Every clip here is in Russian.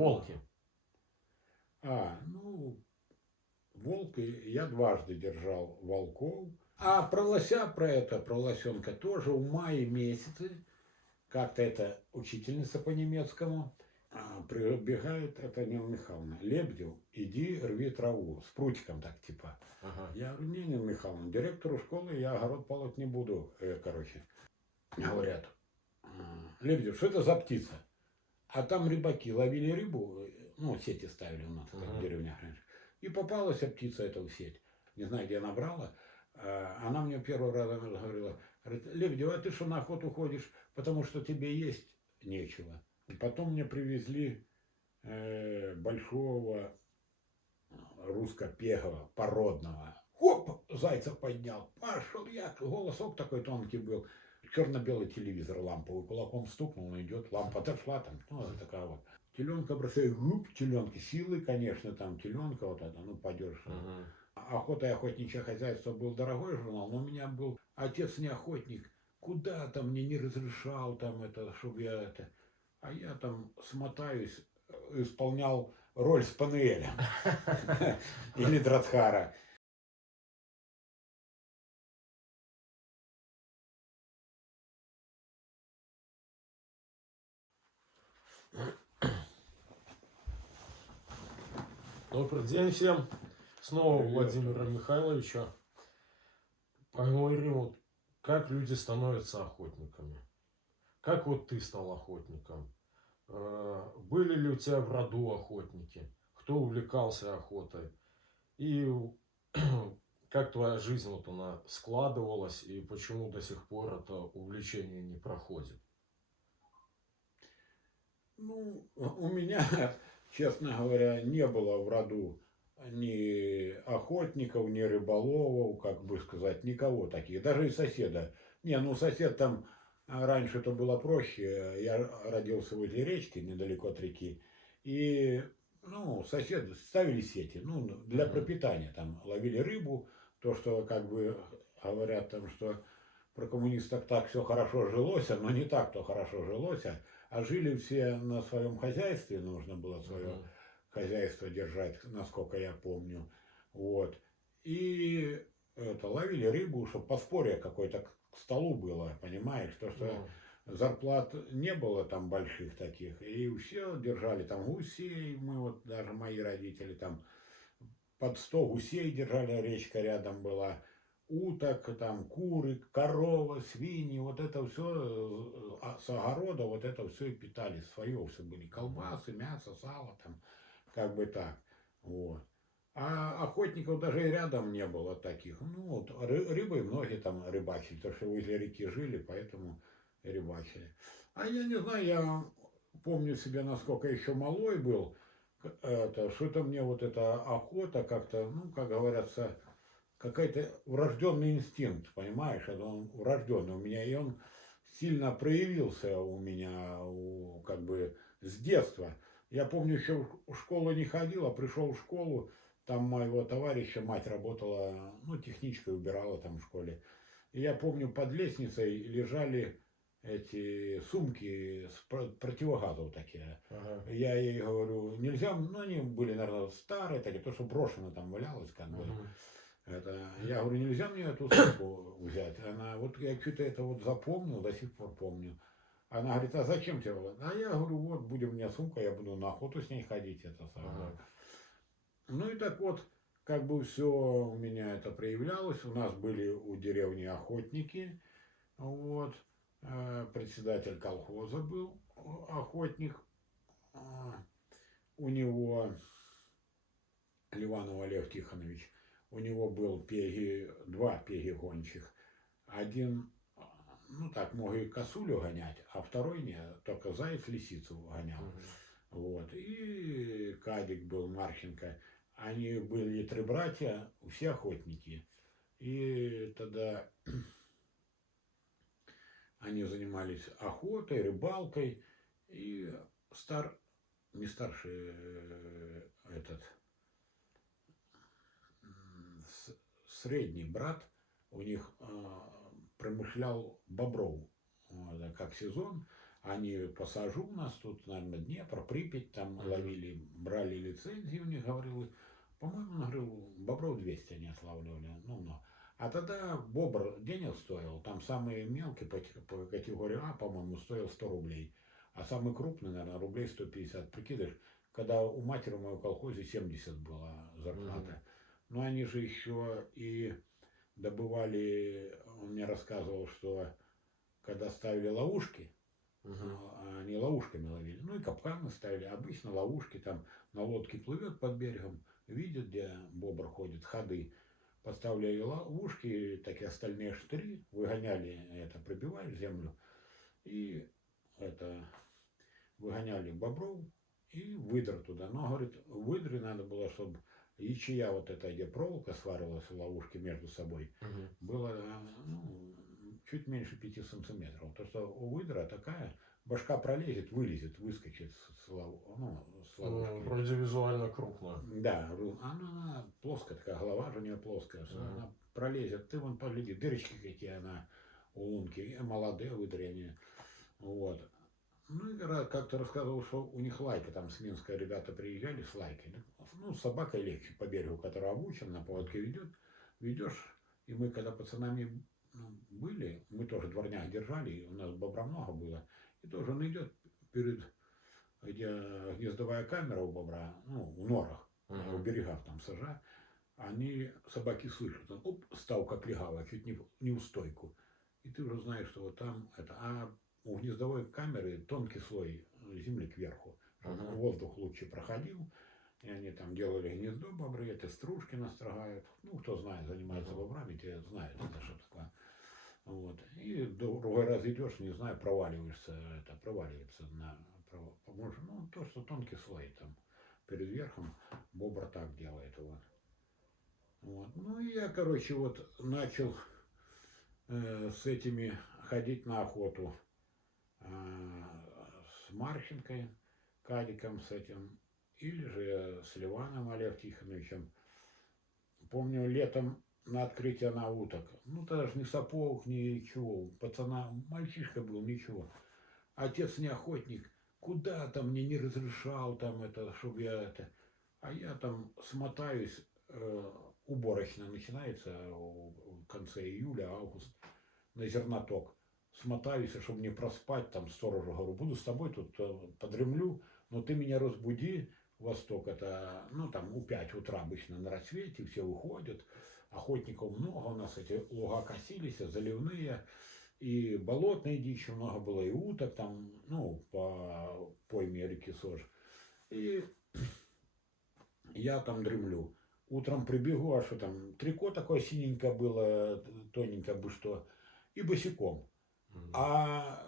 Волки. Ну, волки я дважды держал волков. А про лося, про лосенка тоже в мае месяце, как-то это учительница по немецкому, прибегает, это Нина Михайловна, Лебедев, иди рви траву, с прутиком так типа. Ага. Я говорю, не, Нина Михайловна, директору школы я огород полоть не буду, короче. Говорят, Лебедев, что это за птица? А там рыбаки ловили рыбу, ну, сети ставили у нас в деревнях раньше. И попалась птица эта в сеть. Не знаю, где она брала. Она мне первый раз говорила, говорит, Лебедев, а ты что на охоту ходишь, потому что тебе есть нечего. И потом мне привезли большого русско-пегого, породного. Хоп, зайца поднял. Пошел я, голосок такой тонкий был. Черно-белый телевизор ламповый, кулаком стукнул, он идет, лампа отошла там, ну, вот такая вот. Теленка бросает, теленки, силы, конечно, там теленка вот это, ну, пойдешь. Охота и охотничье хозяйство был дорогой журнал, но у меня был отец не охотник, куда там мне не разрешал там это, чтобы я это. А я там смотаюсь, исполнял роль Спаниеля или Дратхара. Добрый день всем. Снова Привет. Владимира Михайловича. Поговорим, вот, как люди становятся охотниками. Как вот ты стал охотником? Были ли у тебя в роду охотники? Кто увлекался охотой? И как твоя жизнь вот она складывалась и почему до сих пор это увлечение не проходит? Ну, у меня, честно говоря, не было в роду ни охотников, ни рыболовов, как бы сказать, никого таких. Даже и соседа. Не, ну сосед там раньше это было проще. Я родился возле речки, недалеко от реки. И, ну, соседи ставили сети, ну, для пропитания. Там ловили рыбу. То, что, как бы, говорят там, что про коммунистов так все хорошо жилось, но не так то хорошо жилось, а жили все на своем хозяйстве, нужно было свое хозяйство держать, насколько я помню. Вот. И это, ловили рыбу, чтобы подспорье какое-то к столу было, понимаешь, то, что зарплат не было там больших таких, и все держали там гусей, мы вот, даже мои родители там под 100 гусей держали, речка рядом была, уток, там куры, корова, свиньи, вот это все с огорода, вот это все и питались, свое все были, колбасы, мясо, сало, там, как бы так, вот. А охотников даже и рядом не было таких. Ну, вот, рыбой многие там рыбачили, потому что возле реки жили, поэтому рыбачили. А я не знаю, я помню себя, насколько еще малой был, это, что-то мне вот эта охота как-то, ну, как говорится, какой-то врожденный инстинкт, понимаешь, это он врожденный у меня, и он сильно проявился у меня, как бы с детства. Я помню, еще в школу не ходил, а пришел в школу, там моего товарища мать работала, ну, техничкой убирала там в школе. И я помню, под лестницей лежали эти сумки с противогазов такие. Я ей говорю, нельзя, ну они были, наверное, старые такие, то, что брошено там валялось, как бы. Это, я говорю, нельзя мне эту сумку взять. Она, вот я что-то это вот запомнил, до сих пор помню. Она говорит, а зачем тебе? А я говорю, вот, будет у меня сумка, я буду на охоту с ней ходить. Это самое. Ну и так вот, как бы все у меня это проявлялось. У нас были у деревни охотники. Вот. Председатель колхоза был охотник. У него Ливанов Олег Тихонович. У него был два пеги гончих. Один, ну так, мог и косулю гонять, а второй не, только заяц лисицу гонял. Вот. И Кадик был, Марченко. Они были три братья, все охотники. И тогда они занимались охотой, рыбалкой. И не старший этот, средний брат у них промышлял бобров, как сезон. Они посажу у нас тут, наверное, Днепр, Припять там Мгм. ловили, брали лицензии у них, говорил, по-моему, он говорил, бобров 200 они отлавливали, ну. А тогда бобр денег стоил, там самый мелкий по категории А, по-моему, стоил 100 рублей, а самый крупный, наверное, рублей 150. Прикидываешь, когда у матери в моем колхозе 70 была зарплата. Но они же еще и добывали, он мне рассказывал, что когда ставили ловушки, Мгм. они ловушками ловили. Ну и капканы ставили. Обычно ловушки там на лодке плывет под берегом, видит, где бобр ходит, ходы. Поставляли ловушки, такие остальные штыри, выгоняли это, пробивали землю и это выгоняли бобров и выдр туда. Но, говорит, в выдре надо было, чтобы ячея вот эта, где проволока сварилась в ловушке между собой, Мгм. было ну, чуть меньше 5 сантиметров. То, что у выдра такая, башка пролезет, вылезет, выскочит с Ну, ловушки. вроде визуально крупно. Да, она плоская такая, голова же у нее плоская. Мгм. Она пролезет, ты вон погляди, дырочки какие она у лунки, и молодые выдры они. Вот. Ну, и как-то рассказывал, что у них лайка, там с Минска ребята приезжали с лайкой. Ну, с собакой легче по берегу, которая обучена, на поводке ведешь. И мы, когда пацанами были, мы тоже дворняк держали, и у нас бобра много было. И тоже он идет перед, где гнездовая камера у бобра, ну, в норах, у Мгм. берегах там сажа. Они, собаки слышат, он оп, стал как легавый, чуть не в стойку. И ты уже знаешь, что вот там это. А у гнездовой камеры тонкий слой земли кверху, чтобы Мгм. воздух лучше проходил. И они там делали гнездо бобры, это стружки настрогают. Ну, кто знает, занимается Мгм. бобрами, те знают, это что такое. Вот. И другой раз идешь, не знаю, проваливаешься, это проваливается на поможет. Ну, то, что тонкий слой там перед верхом, бобр так делает. Вот. Вот. Ну и я, короче, вот начал с этими ходить на охоту с Марченкой, Кадиком с этим, или же с Ливаном Олег Тихоновичем. Помню, летом на открытие на уток. Ну, тогда же ни сапог, ничего. Пацана, мальчишка был, ничего. Отец не охотник. Куда там мне не разрешал, там это, чтобы я это. А я там смотаюсь, уборочно начинается в конце июля, август, на зерноток. Смотаюсь, чтобы не проспать, там сторожу говорю, буду с тобой тут подремлю, но ты меня разбуди. Восток это, ну там у 5 утра обычно на рассвете, все выходят, охотников много, у нас эти луга косились, заливные, и болотной дичи много было, и уток там, ну, по пойме реки Сож. И я там дремлю. Утром прибегу, а что там, трико такое синенькое было, тоненькое бы что, и босиком. Мгм. А,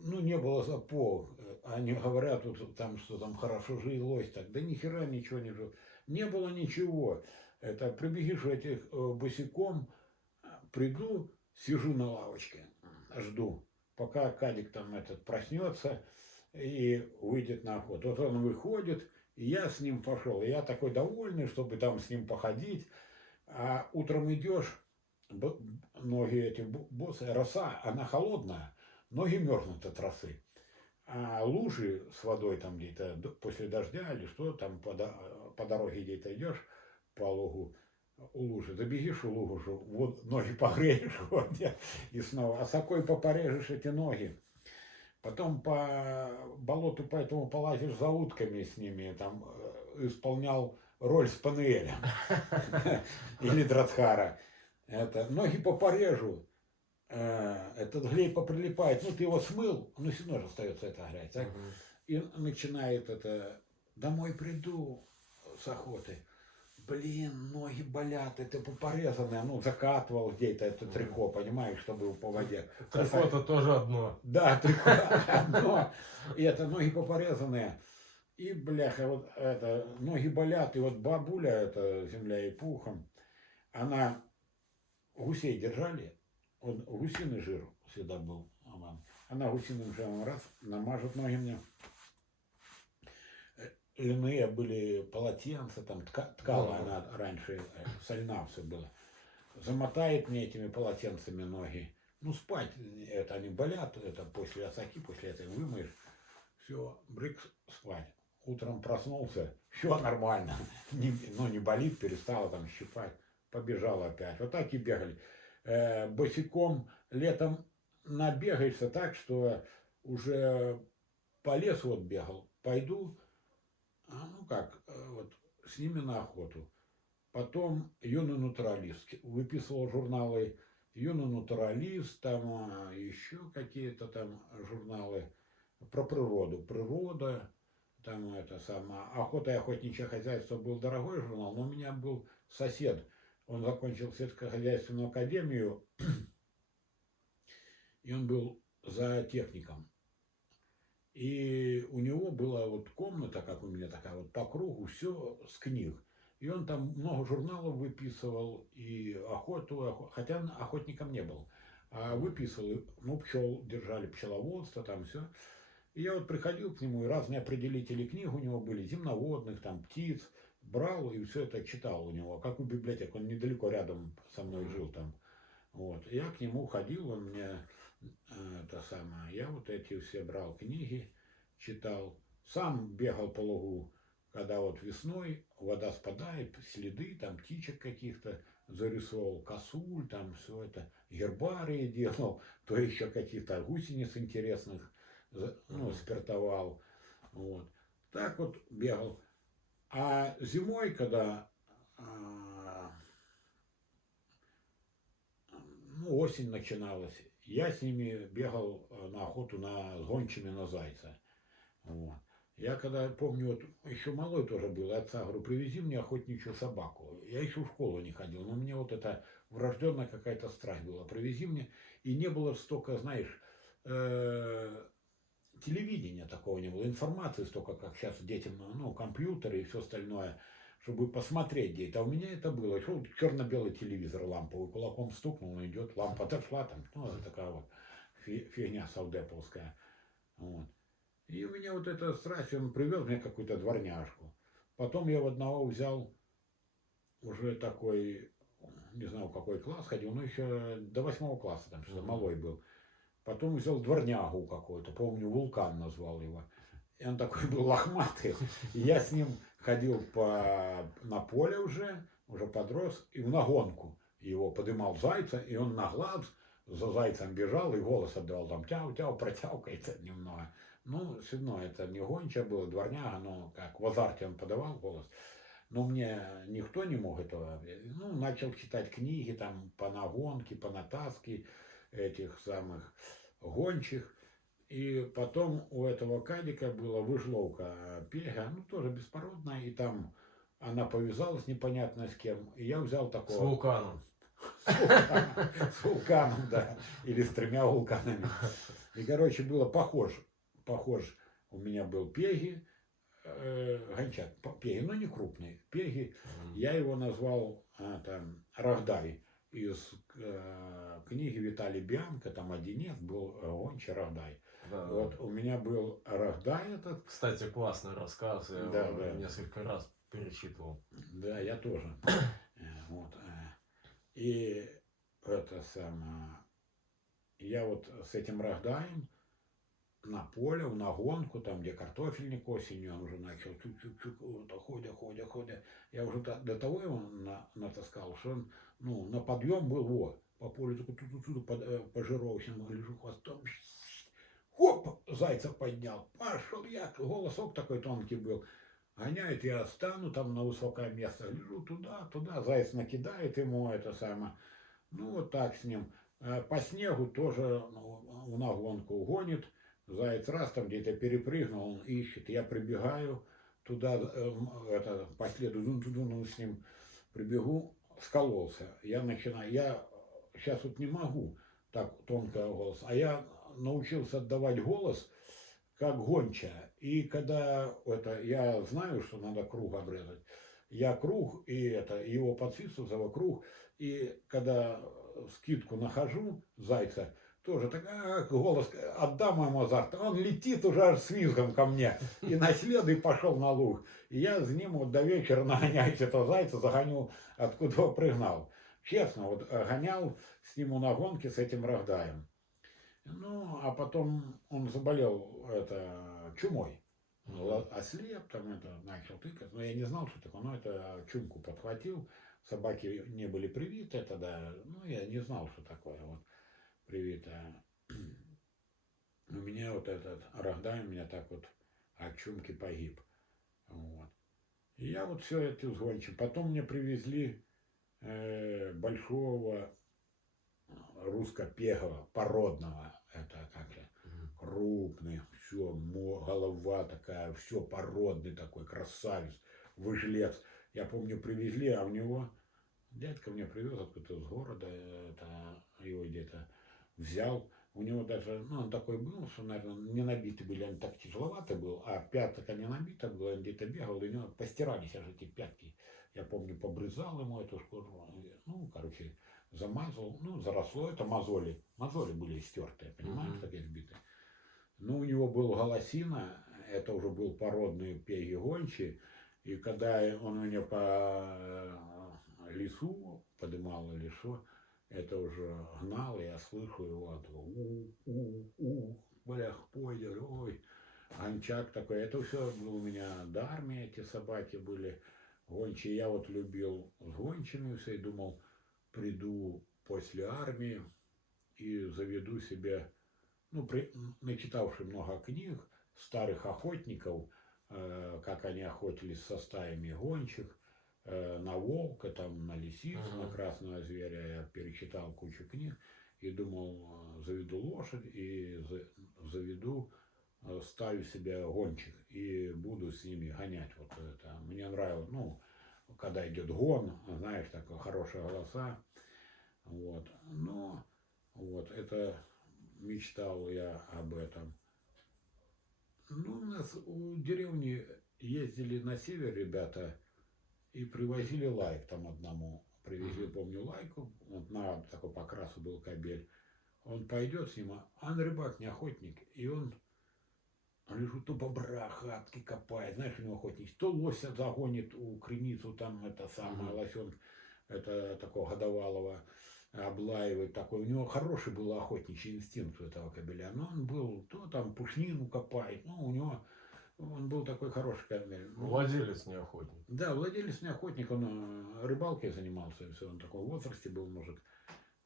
ну, не было сапог. Они говорят, вот, там, что там хорошо жилось, так, да ни хера ничего не жил. Не было ничего. Это прибегишь этих босиком, приду, сижу на лавочке, жду, пока Кадик там этот проснется и выйдет на охоту. Вот он выходит, и я с ним пошел. И я такой довольный, чтобы там с ним походить. А утром идешь, ноги эти босые, роса, она холодная, ноги мерзнут от росы. А лужи с водой там где-то после дождя или что, там по дороге где-то идешь по лугу, у лужи, забегишь у лужу, вот ноги погреешь в воде, и снова, а сокой попорежешь эти ноги. Потом по болоту поэтому полазишь за утками с ними, там исполнял роль Спаниеля или Дратхара. Это, ноги попорежу, этот глей поприлипает, ну ты его смыл, но все равно же остается эта грязь. Так? Мгм. И начинает это, домой приду с охоты, блин, ноги болят, это порезанное, ну закатывал где-то это трико, понимаешь, чтобы по воде. Трико это тоже одно. Да, трико одно, и это ноги попорезанные. И, бляха, вот это, ноги болят, и вот бабуля, это земля и пухом, она гусей держали, вот гусиный жир всегда был. Она гусиным жиром раз намажет ноги мне. Льняные были полотенца, там ткала Ага. она раньше, сольна все было. Замотает мне этими полотенцами ноги, Ну, спать, это они болят, это после осаки, после этой вымоешь, все, брыкс, спать. Утром проснулся, все нормально, ну, не болит, перестало там щипать, побежал опять. Вот так и бегали. Босиком летом набегаешься так, что уже по лесу вот бегал, пойду, ну как, вот с ними на охоту. Потом юный натуралист. Выписывал журналы юный натуралист, там еще какие-то там журналы про природу. Природа, там это самое. Охота и охотничье хозяйство был дорогой журнал, но у меня был сосед. Он закончил сельскохозяйственную академию, и он был зоотехником. И у него была вот комната, как у меня такая вот по кругу, все с книг. И он там много журналов выписывал, и охоту, хотя он охотником не был, а выписывал, ну, пчел держали, пчеловодство, там все. И я вот приходил к нему, и разные определители книг у него были, земноводных, там, птиц, брал и все это читал у него, как у библиотек, он недалеко рядом со мной жил там. Вот. И я к нему ходил, он мне это самое, я вот эти все брал книги, читал, сам бегал по лугу, когда вот весной вода спадает, следы, там птичек каких-то зарисовал, косуль, там все это, гербарии делал, то еще каких-то гусениц интересных, ну, спиртовал, вот. Так вот бегал. А зимой, когда ну, осень начиналась, я с ними бегал на охоту с гончими на зайца. Вот. Я когда помню, вот еще малой тоже был, отца говорю, привези мне охотничью собаку. Я еще в школу не ходил, но мне вот это врожденная какая-то страсть была. Привези мне. И не было столько, знаешь, телевидения такого не было, информации столько, как сейчас детям, ну, компьютеры и все остальное, чтобы посмотреть где-то. А у меня это было. Шел черно-белый телевизор ламповый, кулаком стукнул, он идет, лампа отошла там, ну, такая вот фигня савдеповская. Вот. И у меня вот эта страсть, он привез мне какую-то дворняжку. Потом я в одного взял уже такой, не знаю, какой класс ходил, но еще до 8 класса там что-то малой был. Потом взял дворнягу какой-то, помню, Вулкан назвал его. И он такой был лохматый. И я с ним ходил на поле уже подрос, и в нагонку его подымал зайца, и он на глаз за зайцем бежал и голос отдавал, там тяу-тяу, протявкается немного. Ну, все равно это не гонча было, дворняга, но как в азарте он подавал голос. Но мне никто не мог этого. Ну, начал читать книги там по нагонке, по натаске этих самых гончих. И потом у этого кадика была выжловка пега, ну, тоже беспородная, и там она повязалась непонятно с кем. И я взял такого... С вулканом. С вулканом, да. Или с 3 вулканами. И, короче, было похож. У меня был пеги, гончак, пеги, но не крупный. Пеги, я его назвал там, Рахдай. Из книги Виталия Бианка, там Одинец был гончий Рахдай. Да, вот да. у меня был Рахдай этот. Кстати, классный рассказ, я Да, его да. несколько раз перечитывал. Да, я тоже. Вот. И это самое, я вот с этим Рахдаем на поле, в нагонку, там, где картофельник осенью, он уже начал чуть-чуть, вот, ходя. Я уже до того его натаскал, что он, ну, на подъем был, вот, по полю такой по жировочному гляжу хвостом, хоп, зайца поднял, пошел я, голосок такой тонкий был, гоняет, я стану там на высокое место, гляжу туда, заяц накидает ему это самое, ну, вот так с ним. По снегу тоже в нагонку гонит. Заяц раз там где-то перепрыгнул, он ищет. Я прибегаю туда, это, по следу, ну, с ним прибегу, скололся. Я начинаю, я сейчас вот не могу так тонко голос, а я научился отдавать голос как гончая. И когда это, я знаю, что надо круг обрезать, я круг, и это, его подсвистываю вокруг, и когда скидку нахожу зайца, тоже так, голос отдам ему азарт, он летит уже аж с визгом ко мне, и на след и пошел на луг. И я с ним вот до вечера нагоняюсь этого зайца, загоню, откуда его пригнал. Честно, вот гонял с ним на гонке с этим Рогдаем. Ну, а потом он заболел чумой. Ослеп, там это начал тыкать. Но я не знал, что такое. Но это чумку подхватил. Собаки не были привиты тогда. Ну, я не знал, что такое вот привитое. У меня вот этот Рогдай у меня так вот от чумки погиб. Вот. И я вот все это сгончил. Потом мне привезли большого русско-пегого, породного. Это как же, крупный, все, голова такая, все породный такой, красавец, выжилец. Я помню, привезли, а у него дядька мне привез откуда-то с города, это его где-то взял. У него даже, ну, он такой был, что, наверное, не набитый были, он так тяжеловатый был, а пяток не набито было, он где-то бегал, и у него постирались аж эти пятки. Я помню, побрызал ему эту шкуру, ну, короче, замазал, ну, заросло, это мозоли. Мозоли были стертые, понимаешь, такие сбитые. Ну, у него был голосина, это уже был породный пеги гончий, и когда он меня по лесу подымал или что, это уже гнал, и я слышу его, блях, пойдет, ой, гончак такой. Это все было у меня до армии, эти собаки были гончие. Я вот любил с гончими все и думал, приду после армии и заведу себе, ну, начитавший много книг старых охотников, как они охотились со стаями гончих, на волка, там, на лисицу, на красного зверя. Я перечитал кучу книг и думал, заведу лошадь и заведу стаю себе гончих и буду с ними гонять. Вот это. Мне нравилось, ну, когда идет гон, знаешь, такие хорошие голоса. Вот. Но вот это мечтал я об этом. Ну, у нас у деревни ездили на север ребята и привозили лайк там одному. Привезли, помню, лайку, вот на такой покрасу был кобель. Он пойдет с ним, а он рыбак, не охотник, и он лежит, то бобра хатки копает, знаешь, у него охотник, то лося загонит у крыницу, там это самое, лосенка, это такого годовалого, облаивает такой. У него хороший был охотничий инстинкт у этого кобеля, но он был, то там пушнину копает, ну, у него, он был такой хороший кобель. Владелец не охотник. Да, владелец не охотник, он рыбалкой занимался, и все, он такой в возрасте был мужик.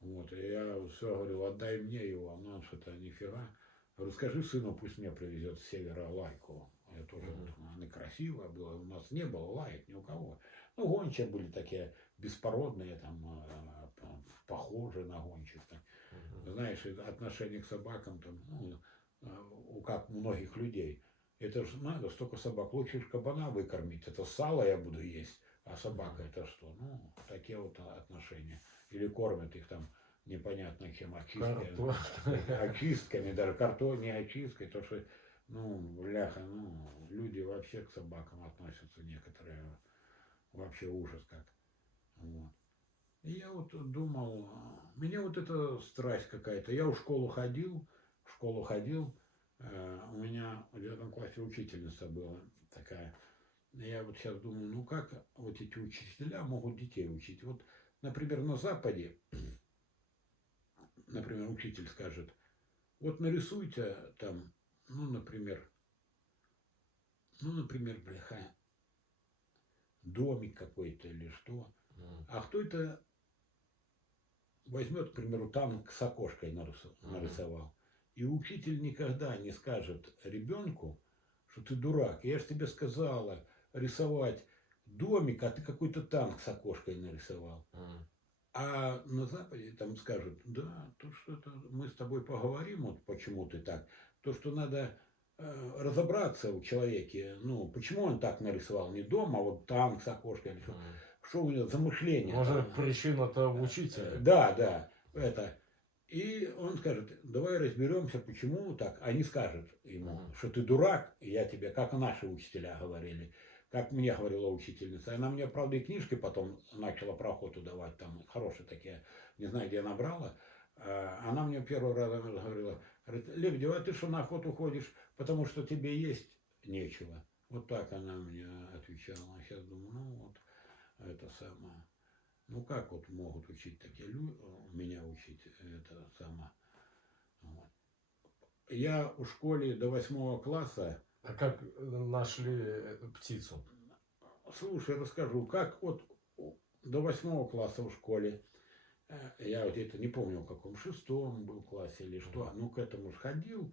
Вот, и я все говорил, отдай мне его, но он что-то нифига. Говорю, скажи сыну, пусть мне привезет с севера лайку. Я тоже, она красивая была, у нас не было лаек ни у кого. Ну, гончие были такие беспородные, там, похожие на гончих. Знаешь, отношение к собакам, там, ну, как у многих людей. Это же надо, столько собак. Лучше ж кабана выкормить. Это сало я буду есть, а собака это что? Ну, такие вот отношения. Или кормят их там непонятно чем, очистками, даже картон не очисткой, то что, ну, бляха, ну, люди вообще к собакам относятся некоторые, вообще ужас как. Вот. И я вот думал, меня вот эта страсть какая-то, я в школу ходил, у меня в 9 классе учительница была такая. Я вот сейчас думаю, ну как вот эти учителя могут детей учить? Вот, например, на Западе, например, учитель скажет, вот нарисуйте там, бляха, домик какой-то или что. А кто это возьмет, к примеру, танк с окошкой нарисовал. И учитель никогда не скажет ребенку, что ты дурак. Я же тебе сказала рисовать домик, а ты какой-то танк с окошкой нарисовал. А на Западе там скажут, да, то что-то мы с тобой поговорим, вот почему ты так. То, что надо разобраться в человеке, ну, почему он так нарисовал, не дом, а вот танк с окошкой. Что у него за мышление? Может, причина-то в учителе? Да, да, это. И он скажет, давай разберемся, почему так. А не скажет ему, что ты дурак, я тебе, как наши учителя говорили, как мне говорила учительница. Она мне, правда, и книжки потом начала про охоту давать, там хорошие такие, не знаю, где она брала. Она мне первый раз говорила, говорит, Лебедева, а ты что на охоту ходишь, потому что тебе есть нечего. Вот так она мне отвечала. А сейчас думаю, ну вот, это самое. Ну как вот могут учить такие люди, меня учить это само. Вот. Я в школе до 8 класса, А как нашли птицу? слушай, расскажу, как вот до 8 класса в школе, я вот это не помню, в каком, 6 был классе или что, ну к этому же ходил,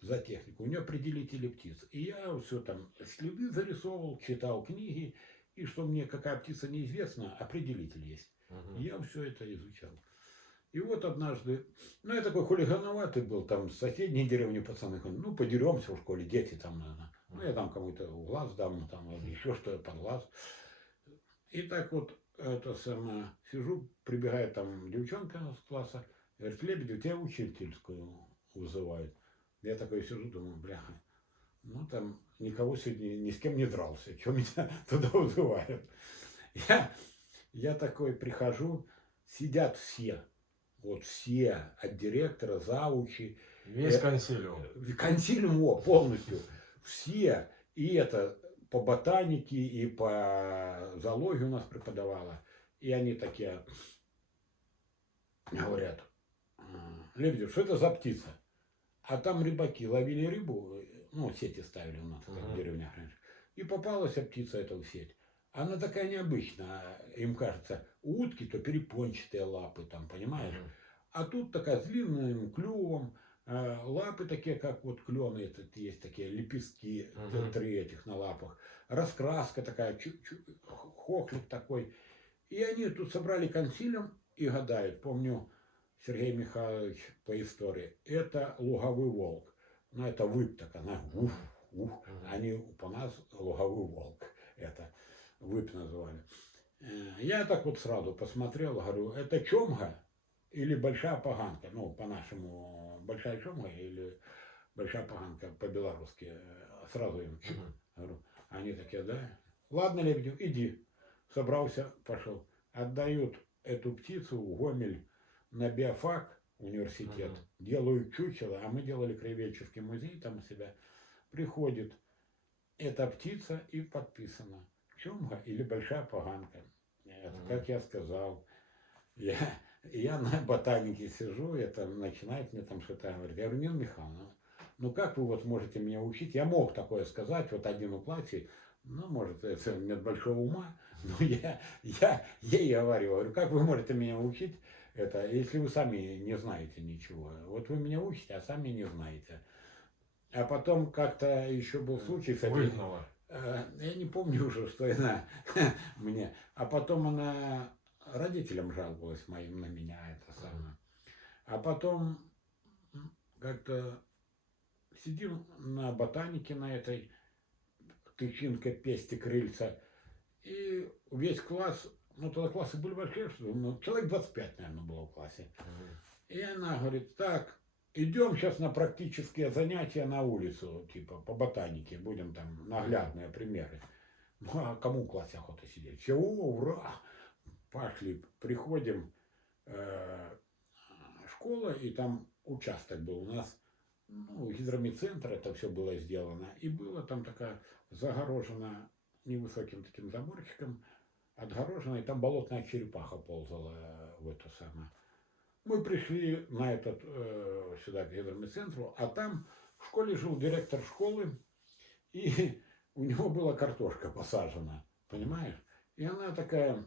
за технику, у нее определители птиц. И я все там следы зарисовывал, читал книги, и что мне какая птица неизвестна, определитель есть. И Мгм. я все это изучал. И вот однажды, ну я такой хулигановатый был, там с соседней деревни пацаны, ну подеремся в школе, дети там, наверное. Ну я там кому-то в глаз дам, там еще что-то под глаз. И так вот, это самое, сижу, прибегает там девчонка с класса, говорит, Лебедев, тебя учительскую вызывают. Я такой сижу, думаю, бляха, ну там никого сегодня ни с кем не дрался, что меня туда вызывают. Я, я такой прихожу, сидят все, вот все, от директора, заучи, Весь консилиум. консилиум о, полностью, все, и это по ботанике, и по зоологии у нас преподавала, и они такие говорят, Лебедев, что это за птица? А там рыбаки ловили рыбу, ну, сети ставили у нас в деревнях раньше. И попалась птица эта в сеть. Она такая необычная, им кажется, у утки то перепончатые лапы, там, понимаешь? А тут такая с длинным клювом, лапы такие, как вот клены, этот, есть такие лепестки, 3 этих на лапах. Раскраска такая, хохлик такой. И они тут собрали консилиум и гадают. Помню, Сергей Михайлович по истории. Это луговый волк. Ну, это выпь такая, она уф, уф. Они по нас луговой волк. Это выпь называли. Я так вот сразу посмотрел, говорю, это чомга или большая поганка? Ну, по-нашему, большая чомга или большая поганка по-белорусски. Сразу им говорю. Они такие, да? Ладно, Лебедев, иди. Собрался, пошел. Отдают эту птицу в Гомель на биофак университет. Делают чучело, а мы делали краеведческий музей там у себя. Приходит эта птица и подписано. Чумга или большая поганка. Это, как я сказал. Я, я на ботанике сижу, это начинает мне там что-то говорить. Я говорю, Нина Михайловна, ну как вы вот можете меня учить? Я мог такое сказать, вот один в классе, ну, может, это нет большого ума, но я ей говорю, как вы можете меня учить, это, если вы сами не знаете ничего. Вот вы меня учите, а сами не знаете. А потом как-то еще был случай с этой... Выгнала. Я не помню уже, что она мне. А потом она родителям жаловалась моим на меня, это самое. А потом как-то сидим на ботанике на этой тычинка, пестик, крыльца. И весь класс, ну тогда классы были большие, что ну, человек 25, наверное, было в классе. И она говорит, так, идем сейчас на практические занятия на улицу, типа по ботанике, будем там наглядные примеры. Ну а кому в классе охота сидеть? Все, ура! Пошли, приходим, школа, и там участок был у нас, ну, гидромедцентр, это все было сделано. И было там такая загорожена невысоким таким заборчиком, отгорожена, и там болотная черепаха ползала в это самое. Мы пришли на этот, сюда к гидромедцентру, а там в школе жил директор школы, и у него была картошка посажена, понимаешь? И она такая,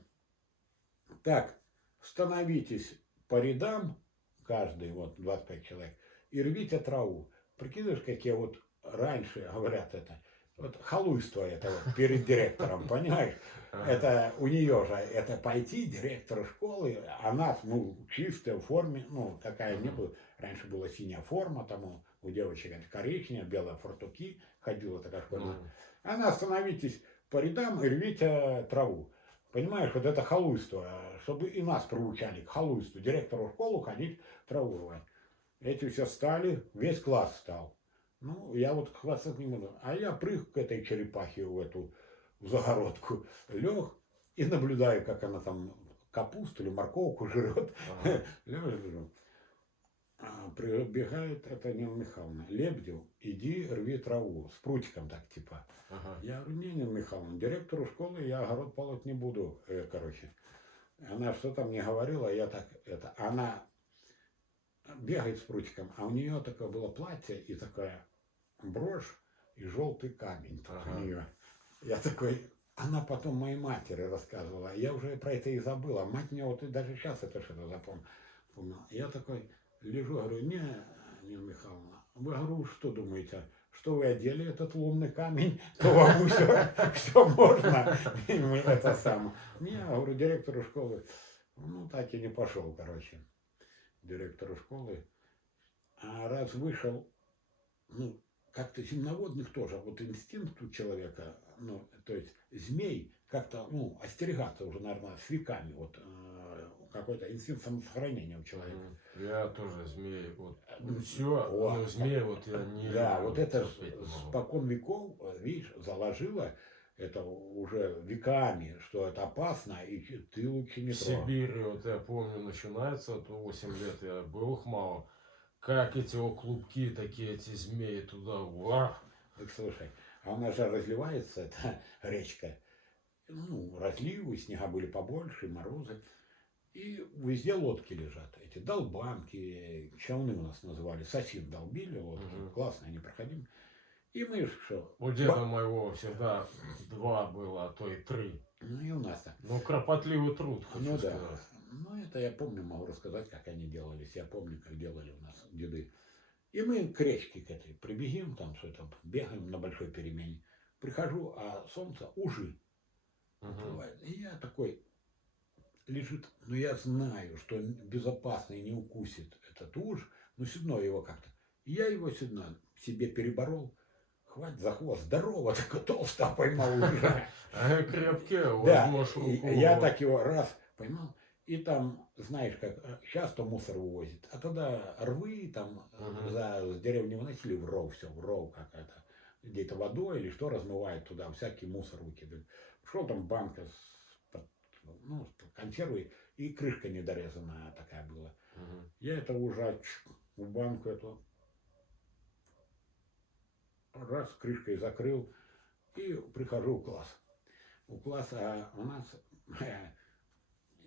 так, становитесь по рядам, каждый, вот 25 человек, и рвите траву. Прикидываешь, какие вот раньше говорят это, вот халуйство это вот перед директором, понимаешь? Это у нее же, это пойти директору школы, а нас, ну, чистая в форме, ну, такая не была, раньше была синяя форма, там у девочек это коричневая, белые фартуки, ходила такая школьная. Она становитесь по рядам и рвите траву. Понимаешь, вот это халуйство, чтобы и нас приучали к халуйству, директору школы ходить траву рвать. Эти все стали, весь класс стал. Ну, я вот хвастаться не буду. А я прыг к этой черепахе в эту в загородку, лег и наблюдаю, как она там капусту или морковку жрет. Лежу. Прибегает это Нина Михайловна. Лебедев, иди рви траву. С прутиком так типа. Я говорю, не, Нина Михайловна, директору школы я огород полоть не буду. Короче. Она что-то мне говорила, я так, это, она бегает с прутиком, а у нее такое было платье и такая брошь и желтый камень тут у Ага. нее. Я такой, она потом моей матери рассказывала, я уже про это и забыла. Мать мне вот и даже сейчас это что-то запомнила. Я такой лежу, говорю, не, Нина Михайловна, вы, говорю, что думаете, что вы одели этот лунный камень, то вам все можно. И мы это самое. Не, говорю, директору школы, ну так и не пошел, короче, директору школы. А раз вышел, ну, как-то земноводных тоже, вот инстинкт у человека, ну, то есть змей как-то, ну, остерегаться уже, наверное, с веками, вот, какой-то инстинкт самосохранения у человека. Я тоже змей. Вот. Ну, Все, вот. но змей вот я не Да, вот это терпеть не могу. спокон веков, видишь, заложило это уже веками, что это опасно, и ты лучше не В трогай. Сибири, вот я помню, начинается, вот 8 лет я был их мало. Как эти клубки, такие эти змеи туда, вах. Так слушай, а у нас же разливается эта речка, ну, разливы, снега были побольше, морозы. И везде лодки лежат. Эти долбанки, челны у нас называли, сосин долбили лодки. Мгм. Классно, они проходили. И мы что? У деда моего всегда 2 было, а то и 3. Ну и у нас так. Ну, кропотливый труд, хочу Ну да. сказать. Ну это я помню, могу рассказать, как они делались. Я помню, как делали у нас деды. И мы к речке к этой прибегим, там что-то, бегаем на большой перемене. Прихожу, а солнце уже Мгм. уплывает. И я такой, лежит, но я знаю, что он безопасно и не укусит этот уж, но все равно его как-то. Я его все равно себе переборол, хватит за хвост, здорово, так толстого поймал уже. А крепкие, Да, возьмешь и руку. я так его раз поймал, и там, знаешь, как часто мусор вывозит, а тогда рвы там Мгм. с деревни выносили в ров, все, в ров как это, где-то водой или что размывает туда, всякий мусор выкидывают. Шел там банка ну, консервы, и крышка недорезанная такая была. Мгм. Я это уже в банку эту раз крышкой закрыл и прихожу в класс. У класса у нас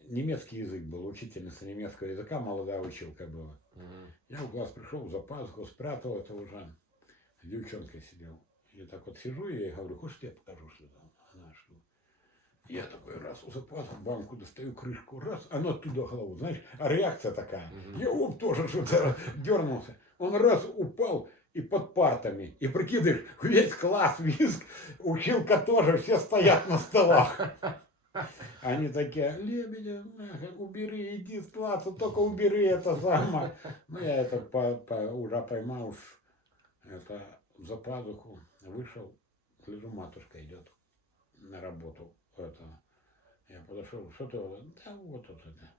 немецкий язык был, учительница немецкого языка, молодая училка была. Мгм. Я в класс пришел, за пазуху спрятал это уже, с девчонкой сидел. И так вот сижу, и я ей говорю, хочешь, я покажу, что там? Она что? Я такой раз за пазуху банку достаю, крышку, раз, оно оттуда голову, знаешь, а реакция такая. Мгм. Я оп, тоже что-то дернулся. Он раз упал и под партами. И прикидываешь, весь класс визг, училка тоже, все стоят на столах. Они такие, Лебедев, убери, иди с класса, только убери это самое. Ну, я это уже поймал, это за пазуху вышел, гляжу, матушка идет на работу. Это. Я подошел, что ты, да вот это.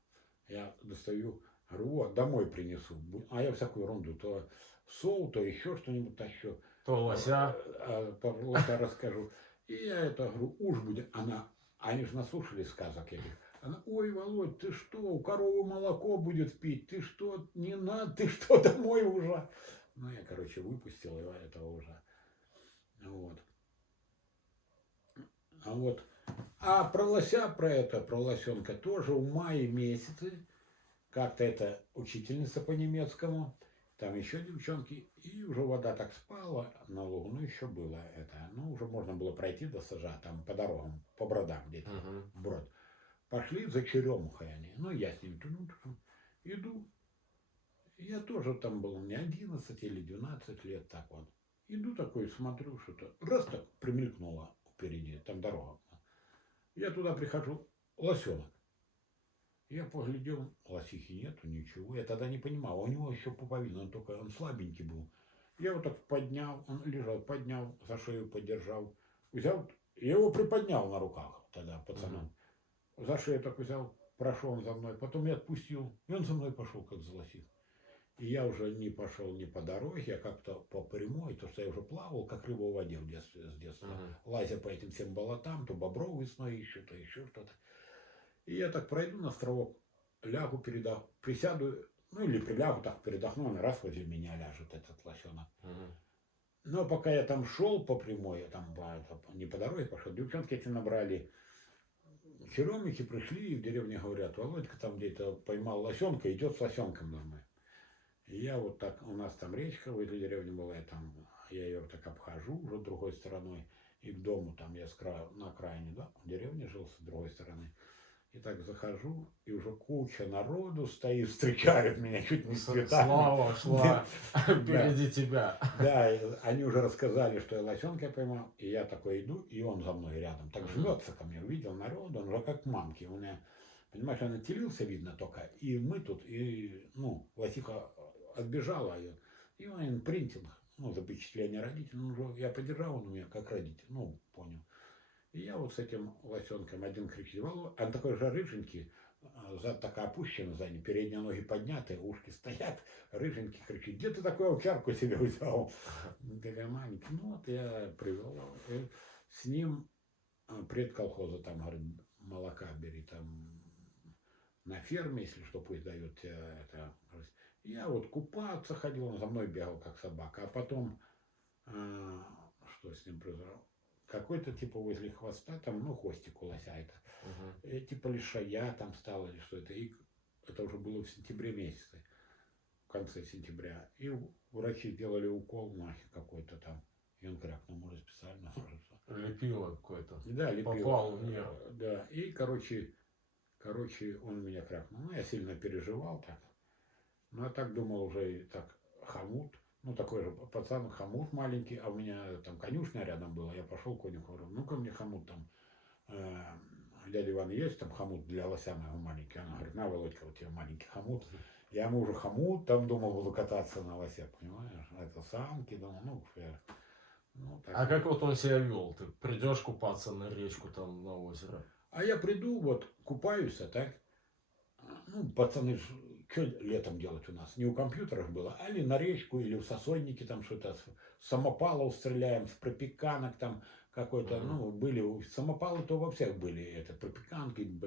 Я достаю, говорю, вот, домой принесу. А я всякую ерунду, то сол, то еще что-нибудь тащу. То лося. Про лося расскажу. И я это говорю, уж будет. Они же наслушались сказок этих. Она, ой, Володь, ты что, у коровы молоко будет пить, ты что, не надо, ты что, домой уже? Ну, я, короче, выпустил его этого уже. Вот. А про лося, про лосенка тоже в мае месяце как-то это учительница по немецкому, там еще девчонки, и уже вода так спала на лугу, ну еще было это, ну уже можно было пройти до сажа, там по дорогам, по бродам где-то, Мгм. вброд. Пошли за черемухой они, ну я с ними иду, я тоже там был, мне 11 или 12 лет так вот. Иду такой, смотрю, что-то, раз так примелькнуло впереди, там дорога. Я туда прихожу, лосенок. Я поглядел, лосихи нету, ничего. Я тогда не понимал, у него еще пуповина, он слабенький был. Я вот так поднял, он лежал, поднял, за шею подержал. Взял, я его приподнял на руках тогда, пацаном. За шею так взял, прошел он за мной, потом я отпустил, и он за мной пошел, как за лосих. И я уже не пошел ни по дороге, я как-то по прямой, то что я уже плавал, как рыба в воде в детстве, с детства. Лазя по этим всем болотам, то бобров весной ищу, то еще что-то. И я так пройду на островок, лягу, присяду, ну или прилягу, так передохну, он раз возле меня ляжет этот лосенок. Но пока я там шел по прямой, я там не по дороге пошел, девчонки эти набрали Черемихи пришли и в деревне говорят, Володька там где-то поймал лосенка, идет с лосенком домой. И я вот так, у нас там речка возле деревни была, я ее так обхожу уже другой стороной, и к дому там я на окраине, да, в деревне жил с другой стороны. И так захожу, и уже куча народу стоит, встречают меня чуть не с цветами. Слава шла Да. впереди тебя. Да, и они уже рассказали, что я лосенка поймал, и я такой иду, и он за мной рядом. Так жмется ко мне, увидел народ, он уже как мамки. У меня, понимаешь, он отелился, видно только, и мы тут, и, ну, лосиха отбежала, и он принтил, ну, запечатление родителей, ну, уже я поддержал, он у меня как родитель, ну, понял. И я вот с этим лосенком один кричит, он такой же рыженький, зад такая опущена сзади, передние ноги подняты, ушки стоят, рыженький кричит, где ты такую овчарку себе взял? Такая маленькая. Ну вот я привел. И с ним предколхоза там, говорит, молока бери там на ферме, если что, пусть дает тебе это. Я вот купаться ходил, он за мной бегал, как собака. А потом, что с ним произошло? Какой-то типа возле хвоста, там, ну, хвостик у лося это. Типа лишая там стало или что это. И это уже было в сентябре месяце, в конце сентября. И врачи сделали укол нахер какой-то там. И он крякнул, может, специально. Лепило какое-то. Да, лепило. Попал в нерв. Да, и, короче, он меня крякнул. Ну, я сильно переживал так. Ну, я так думал уже, и так, хомут. Ну, такой же пацан, хомут маленький, а у меня там конюшня рядом была. Я пошел к конюху, говорю, ну-ка мне хомут там. Дядя Иван, есть там хомут для лося моего маленький? Она говорит, на, Володька, у тебя маленький хомут. Я ему уже хомут там думал, буду кататься на лосе, понимаешь? Это самки, думал, ну, я... Ну, так. А как вот он себя вел? Ты придешь купаться на речку, там, на озеро? А я приду, вот, купаюсь, а так, ну, пацаны, что летом делать у нас? Не у компьютеров было, а или на речку, или в сосоннике там что-то, с самопалов стреляем, с пропеканок там какой-то, ну, были, самопалы-то во всех были, это, пропеканки,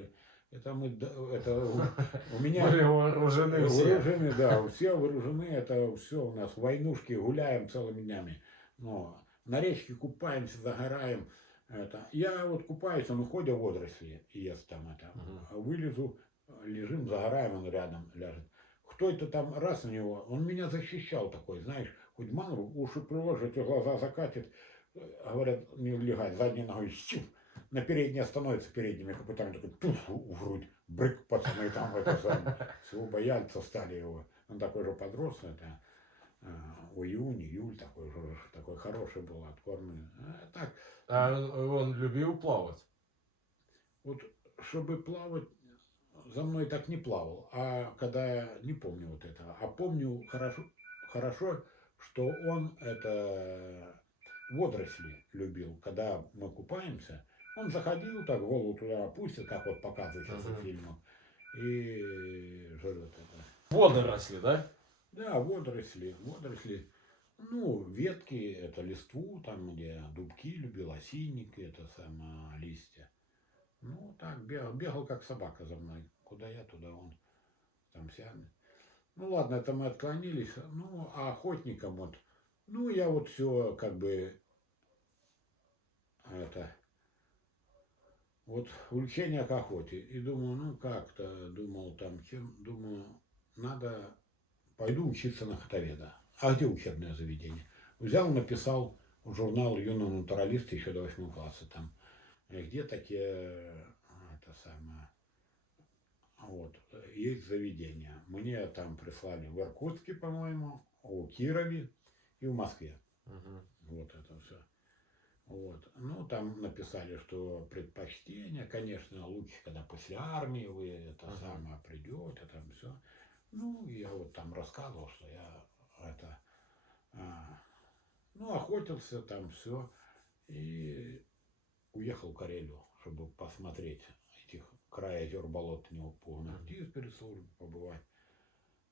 это мы, это у меня... Были вооружены все. Вооружены, да, все вооружены, это все у нас, войнушки, гуляем целыми днями. Но на речке купаемся, загораем. Это. Я вот купаюсь, он уходит в водоросли, ест там это. Вылезу, лежим, загораем, он рядом ляжет. Кто это там, раз на него, он меня защищал такой, знаешь, хоть мангру, уши приложит, и глаза закатит, говорят, не легать, задней ногой, щип, на переднее становится передними копытами, такой туф в грудь, брык, пацаны там в это самое, всего боятся стали его. Он такой же подрос, это июль такой хороший был, откормленный. Так. А он любил плавать? Вот, чтобы плавать, за мной так не плавал, а когда, не помню вот этого, а помню хорошо, что он это водоросли любил, когда мы купаемся, он заходил так, голову туда опустит, как вот показывается в фильмах, и жрет это. Водоросли, да? Да, водоросли. Ну, ветки, это листву, там, где дубки любил, осинники, это самое, листья. Ну, так, бегал как собака за мной. Куда я, туда он. Там сядет. Ну, ладно, это мы отклонились. Ну, а охотникам вот, ну, я вот все, как бы, это, вот, увлечение к охоте. И думаю, ну, как-то, думал, там, думаю, надо, пойду учиться на охотоведа. А где учебное заведение? Взял, написал в журнал «Юный натуралист» еще до 8 класса там. Где такие, это самое, вот, есть заведения. Мне там прислали в Иркутске, по-моему, в Кирове и в Москве. Вот это все. Вот. Ну, там написали, что предпочтение, конечно, лучше, когда после армии вы это самое придете, там все. Ну, я вот там рассказывал, что я это, ну, охотился там все. И уехал в Карелию, чтобы посмотреть этих края озер болот неупорных птиц перед службой побывать.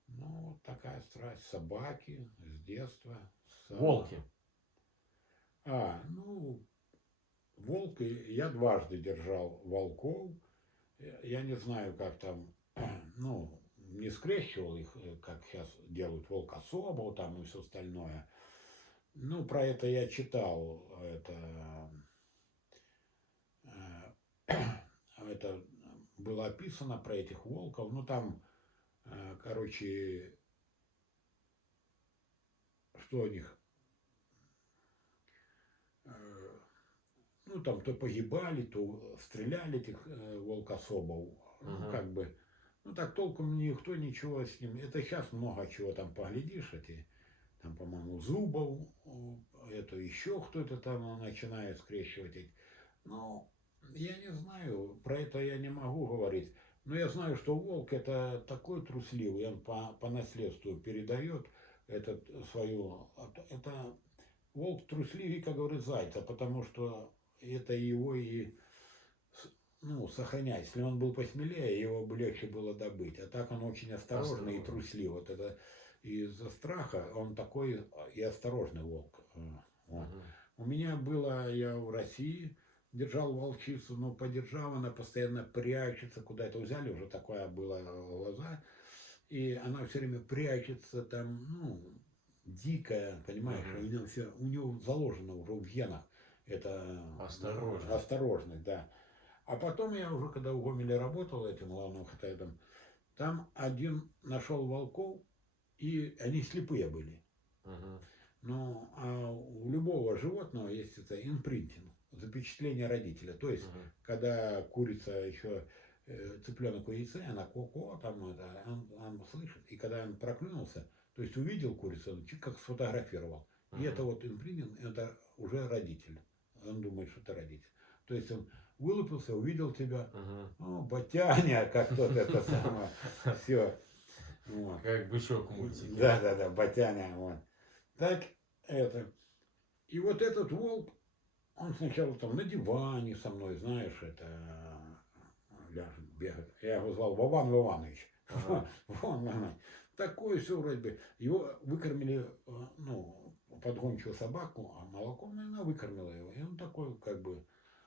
Ну, вот такая страсть. Собаки с детства. Волки. Ну, волк, я дважды держал волков. Я не знаю, как там, ну, не скрещивал их, как сейчас делают волк особого там и все остальное. Ну, про это я читал, это было описано про этих волков. Ну, там, короче, что у них, ну, там то погибали, то стреляли этих волкособов. Ну, Мгм. как бы, ну, так толком никто ничего с ним. Это сейчас много чего там поглядишь, эти, там, по-моему, Зубов, это еще кто-то там начинает скрещивать эти. Ну, я не знаю, про это я не могу говорить. Но я знаю, что волк это такой трусливый, он по наследству передает этот свою. Это волк трусливее, как говорит, зайца, потому что это его и ну, сохранять. Если он был посмелее, его бы легче было добыть. А так он очень осторожный и Осторожно. труслив. Вот это из-за страха он такой и осторожный волк. Вот. Мгм. У меня было, я в России держал волчицу, но подержал, она постоянно прячется куда-то. Взяли уже такое было глаза, и она все время прячется там, ну, дикая, понимаешь, Мгм. у нее заложено уже в генах это Осторожность. осторожность, да. А потом я уже, когда в Гомеле работал этим главным хозяином, там один нашел волков, и они слепые были. Мгм. Но а у любого животного есть это импринтинг, запечатление родителя. То есть, Мгм. когда курица еще цыпленок у яйца, она ко-ко, там это, он слышит. И когда он проклюнулся, то есть увидел курицу, он чик как сфотографировал. И это Мгм. вот импринтинг, это уже родитель. Он думает, что это родитель. То есть он вылупился, увидел тебя, Мгм. о, батяня, как тот это самое, все. Вот. Как бычок в мультике. Да, да, да, батяня, вот. Так это. И вот этот волк, он сначала там на диване со мной, знаешь, это ляжет, бегает. Я его звал Вован Иванович. Ага. Вован Иванович. Такой все вроде бы. Его выкормили, ну, подгончую собаку, а молоком она выкормила его. И он такой, как бы,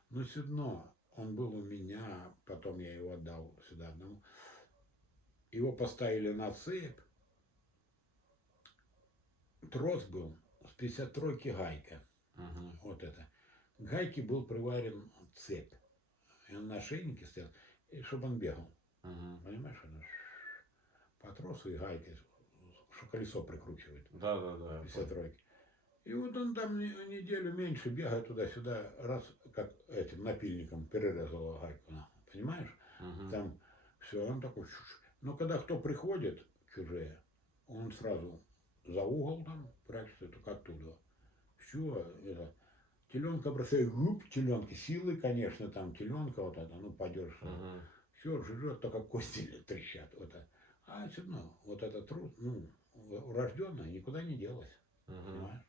ну, все равно, он был у меня, потом я его отдал сюда одному. Его поставили на цепь, трос был с 53 гайка. Мгм. Вот это. К гайке был приварен цепь. И он на ошейнике стоял, и чтобы он бегал. Мгм. Понимаешь, она по тросу и гайке, что колесо прикручивает. Да, да, да. Я понял. 53. И вот он там неделю меньше бегает туда-сюда, раз как этим напильником перерезал гайку. Понимаешь? Мгм. Там все, он такой. Но когда кто приходит, чужие, он сразу за угол там прячется, только оттуда. Все, это, теленка бросает, губ, теленки, силы, конечно, там теленка вот это, ну, пойдешь, Мгм. все жрет, только кости трещат. Вот это. А все равно, вот этот труд, ну, урожденное, никуда не делось, Мгм. понимаешь?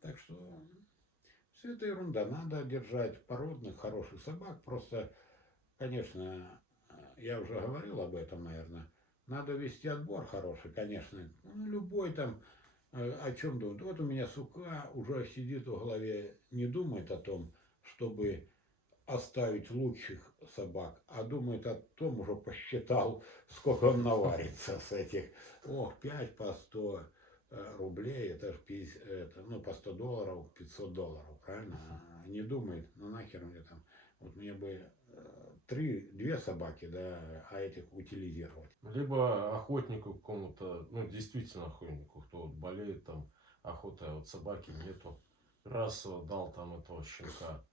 Так что все это ерунда. Надо держать породных, хороших собак. Просто, конечно, я уже говорил об этом, наверное. Надо вести отбор хороший, конечно. Ну, любой там, о чем думает. Вот у меня сука уже сидит в голове, не думает о том, чтобы оставить лучших собак, а думает о том, уже посчитал, сколько он наварится с этих. Ох, 5 по 100 рублей, это же 50, это, ну, по 100 долларов, 500 долларов, правильно? А не думает, ну нахер мне там, вот мне бы две собаки, да, а этих утилизировать. Либо охотнику какому-то, ну, действительно охотнику, кто вот болеет там охотой, а вот собаки нету. Раз вот дал там этого щенка.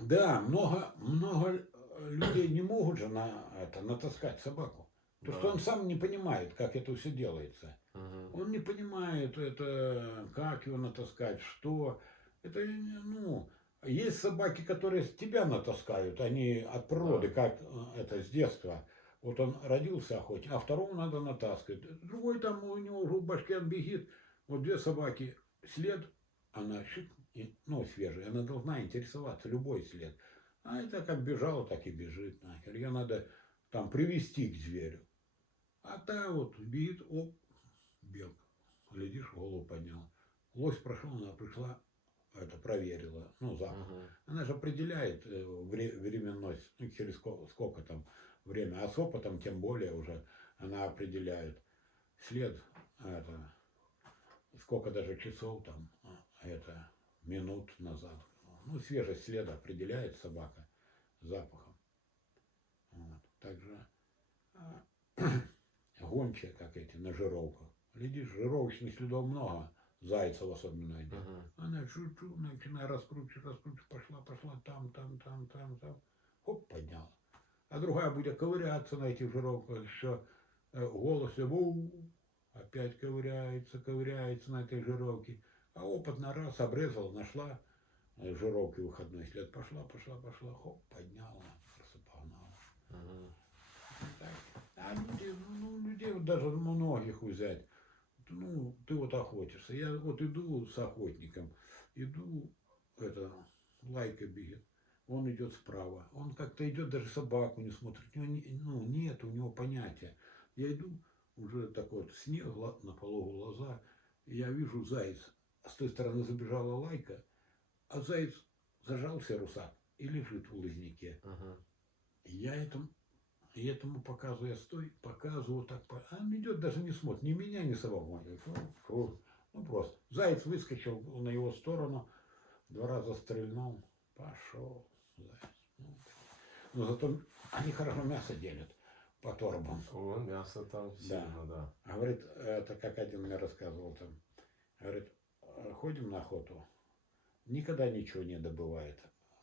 Да, много людей не могут же натаскать собаку. То, что Да. он сам не понимает, как это все делается. Мгм. Он не понимает, это, как его натаскать, что. Это, ну, есть собаки, которые тебя натаскают, они от природы, Да. как это, с детства. Вот он родился охотник, а второму надо натаскивать. Другой там у него уже в башке он бегит. Вот две собаки, след, она шик, ну, свежий, она должна интересоваться, любой след. А это как бежала, так и бежит нахер. Ее надо там привести к зверю. А та вот бегит, оп, белка. Глядишь, голову подняла. Лось прошел, она пришла, это проверила, ну, запах. Мгм. Она же определяет временность, ну, через сколько там время. А с опытом тем более уже она определяет след, это, сколько даже часов там, это, минут назад. Ну, свежесть следа определяет собака запахом. гончая, как эти, на жировках. Глядишь, жировочных следов много, зайцев особенно идет. Мгм. Она чуть-чуть начинает раскручивать, пошла, там. Хоп, подняла. А другая будет ковыряться на этих жировках, еще голос его опять ковыряется на этой жировке. А опытно раз обрезала, нашла жировки выходной след, пошла, хоп, подняла, просто погнала. Мгм. Так. А люди, людей вот даже многих взять. Ну, ты вот охотишься. Я вот иду с охотником, иду, это, лайка бегет. Он идет справа. Он как-то идет, даже собаку не смотрит. У него нет у него понятия. Я иду, уже такой вот снег на пологу лоза, и я вижу заяц. С той стороны забежала лайка, а заяц зажался русак и лежит в лозняке. Мгм. Я этому показываю, я стой, показываю так, а он идет, даже не смотрит, ни меня, ни собаку. Ну просто. Заяц выскочил на его сторону, 2 раза стрельнул, пошел. Заяц. Но зато они хорошо мясо делят по торбам. О, мясо там Да. сильно, да. Говорит, это как один мне рассказывал там. Говорит, ходим на охоту, никогда ничего не добывает.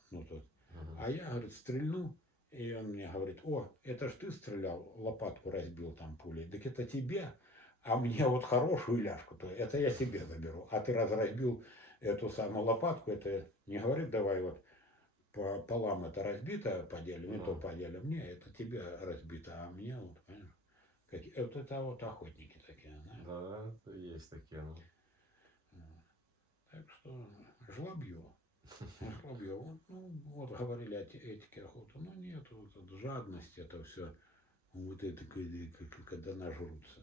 Ну, тут. Мгм. А я, говорит, стрельну, и он мне говорит, о, это ж ты стрелял, лопатку разбил там пулей. Так это тебе, а мне вот хорошую ляжку, то это я себе заберу. А ты раз разбил эту самую лопатку, это не говорит, давай вот пополам это разбито поделим, и то Да. поделим. Не, это тебе разбито, а мне вот, понимаешь, вот это вот охотники такие, знаешь. Да, есть такие. Ну. Так что жлобье. Жлобье. Ну, вот говорили о этике охоты. Но нет, вот жадность, это все. Вот это, когда нажрутся.